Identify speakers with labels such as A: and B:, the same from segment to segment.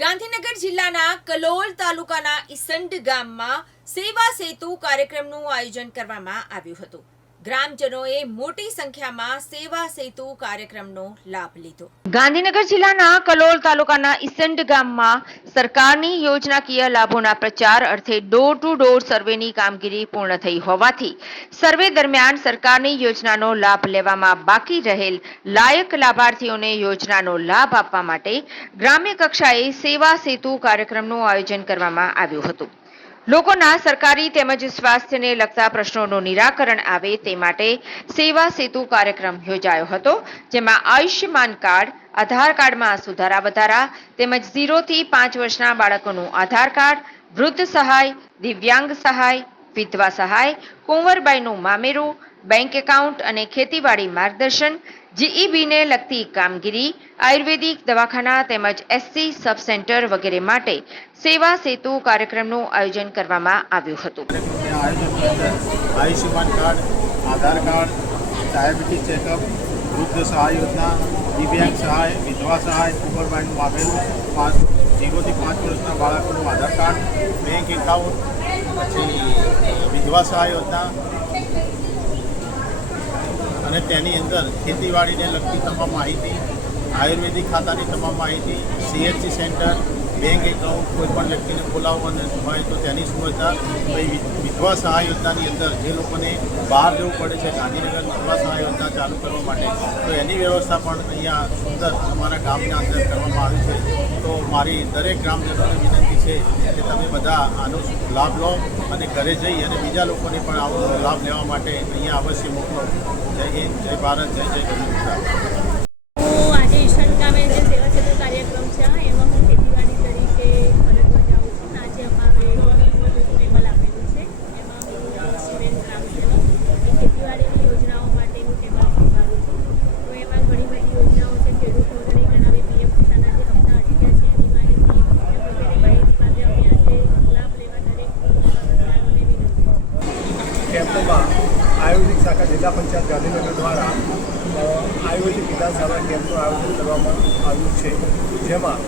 A: ગાંધીનગર જિલ્લાના કલોલ તાલુકાના ઈસંડ ગામમાં સેવા સેતુ કાર્યક્રમનું આયોજન કરવામાં આવ્યું હતું. ગ્રામજનોએ મોટી સંખ્યામાં સેવા સેતુ કાર્યક્રમનો લાભ લીધો. ગાંધીનગર જિલ્લાના કલોલ તાલુકાના ઈસંડ ગામમાં સરકારની યોજનાકીય લાભોના પ્રચાર અર્થે ડોર ટુ ડોર સર્વેની કામગીરી પૂર્ણ થઈ હોવાથી સર્વે દરમિયાન સરકારની યોજનાનો લાભ લેવામાં બાકી રહેલ લાયક લાભાર્થીઓને યોજનાનો લાભ આપવા માટે ગ્રામ્ય કક્ષાએ સેવા સેતુ કાર્યક્રમનું આયોજન કરવામાં આવ્યું હતું. લોકોના સરકારી તેમજ સ્વાસ્થ્યને લગતા પ્રશ્નોનું નિરાકરણ આવે તે માટે સેવા સેતુ કાર્યક્રમ યોજાયો હતો, જેમાં આયુષ્યમાન કાર્ડ, આધાર કાર્ડમાં સુધારા વધારા, તેમજ ઝીરોથી પાંચ વર્ષના બાળકોનું આધાર કાર્ડ, વૃદ્ધ સહાય, દિવ્યાંગ સહાય, વિધવા સહાય, કુંવરબાઈનું મામેરું, બેંક એકાઉન્ટ અને ખેતીવાડી માર્ગદર્શન જીઈબીને લગતી કામગીરી, આયુર્વેદિક દવાખાના તેમજ એસસી સબ સેન્ટર વગેરે માટે સેવા સેતુ કાર્યક્રમનું આયોજન કરવામાં આવ્યું હતું.
B: Ayushman card, Aadhaar card, diabetes checkup, વૃદ્ધ સહાય યોજના, દિવ્યાંગ સહાય, વિધવા સહાય, કુંવરબાઈનું મામેલું પાંચ, જીરોથી પાંચ વર્ષના બાળકોનું આધાર કાર્ડ, બેંક એકાઉન્ટ, પછી વિધવા સહાય યોજના અને તેની અંદર ખેતીવાડીને લગતી તમામ માહિતી, આયુર્વેદિક ખાતાની તમામ માહિતી સીએચસી સેન્ટર, બેંક એકાઉન્ટ કોઈ પણ વ્યક્તિને ખોલાવવાનું હોય તો તેની સુવિધા પછી વિધવા સહાય યોજનાની અંદર જે લોકોને બહાર જવું પડે છે ગાંધીનગર વિધવા સહાય યોજના ચાલુ કરવા માટે, તો એની વ્યવસ્થા પણ અહીંયા સુંદર અમારા ગામના અંદર કરવામાં આવી છે. તો મારી દરેક ગ્રામજનોને વિનંતી છે કે તમે બધા આનો લાભ લો અને ઘરે જઈ અને બીજા લોકોને પણ આવો લાભ લેવા માટે અહીંયા અવશ્ય મોકલો. જય હિન્દ, જય ભારત, જય જય ગરીબ ગુજરાત
C: હું આજે ઈશાન ગામે જે સેવા સેતુ કાર્યક્રમ છે એમાં હું ખેતીવાડી તરીકે ફરજ બજાવું છું અને આજે અમારે ટેબલ આપેલું છે એમાં હું સિમેન્ટ ગ્રામ સેવક એ ખેતીવાડીની યોજનાઓ માટેનું ટેબલ સંભાળું છું તો એમાં ઘણી બધી યોજનાઓ છે ખેડૂત નોંધણી કરાવી પીએમ કિસાનના જે હપ્તા અટક્યા છે એની માહિતી એ વગેરે માહિતી માટે અમે આજે લાભ લેવા દરેક મતદારોને વિનંતી છે
D: કેમ્પમાં આયુર્વેદિક શાખા જિલ્લા પંચાયત ગાંધીનગર દ્વારા આયુર્વેદિક વિધાનસભા કેમ્પનું આયોજન કરવામાં આવ્યું છે, જેમાં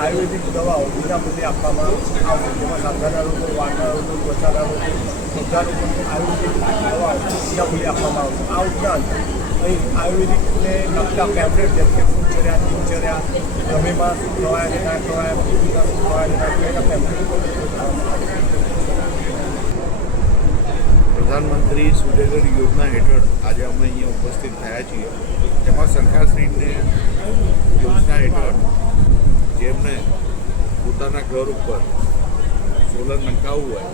D: આયુર્વેદિક દવાઓ વિનામૂલ્યે આપવામાં આવશે. જેમાં સાંધાના રોગો વાળના રોગો, ત્વચાના રોગો, બધા રોગોની આયુર્વેદિક દવાઓ વિનામૂલ્યે આપવામાં આવશે. આ ઉપરાંત અહીં આયુર્વેદિકને લગતા પેમ્પલેટ જેમ કે ફૂલચર્યા દિનચર્યા ગમેમાં ખવાય અને ના ખવાય ખવાય અને ના ખવાય
E: પ્રધાનમંત્રી સૂર્યઘર યોજના હેઠળ આજે અમે અહીંયા ઉપસ્થિત થયા છીએ. જેમાં સરકારશ્રીને યોજના હેઠળ જેમને પોતાના ઘર ઉપર સોલર નંખાવવું હોય,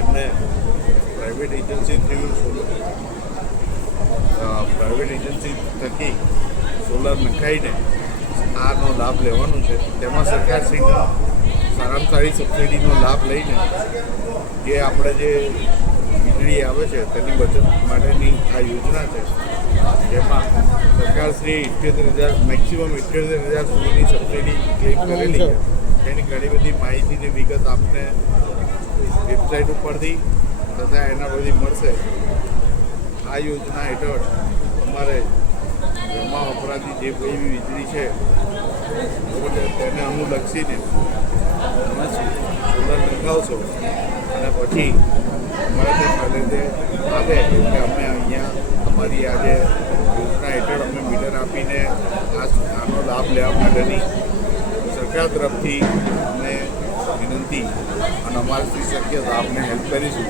E: એમને private agency through solar private agency થકી સોલર નંખાઈને આનો લાભ લેવાનો છે. તેમાં સરકારશ્રીનો સારામાં સારી સબસિડીનો લાભ લઈને જે આપણે જે વીજળી આવે છે તેની બચત માટેની આ યોજના છે. જેમાં સરકારશ્રી ઇઠ્યોતેર હજાર મેક્સિમમ ઇઠ્યોતેર હજાર સુધીની સબસિડી ક્લેમ કરેલી છે. તેની ઘણી બધી માહિતીની વિગત આપને વેબસાઇટ ઉપરથી તથા એના બધી મળશે. આ યોજના હેઠળ અમારે ઘરમાં વપરાતી જે કોઈ બી વીજળી છે, તેને અનુલક્ષીને તમે સોલર લગાવશો. અને પછી અમારે તે ફાયદે આવે એટલે અમે અહીંયા અમારી આજે યોજના હેઠળ અમે મીટર આપીને આનો લાભ લેવા માટેની સરકાર તરફથી અમને વિનંતી અને અમારાથી શક્ય તો આપને હેલ્પ કરીશું.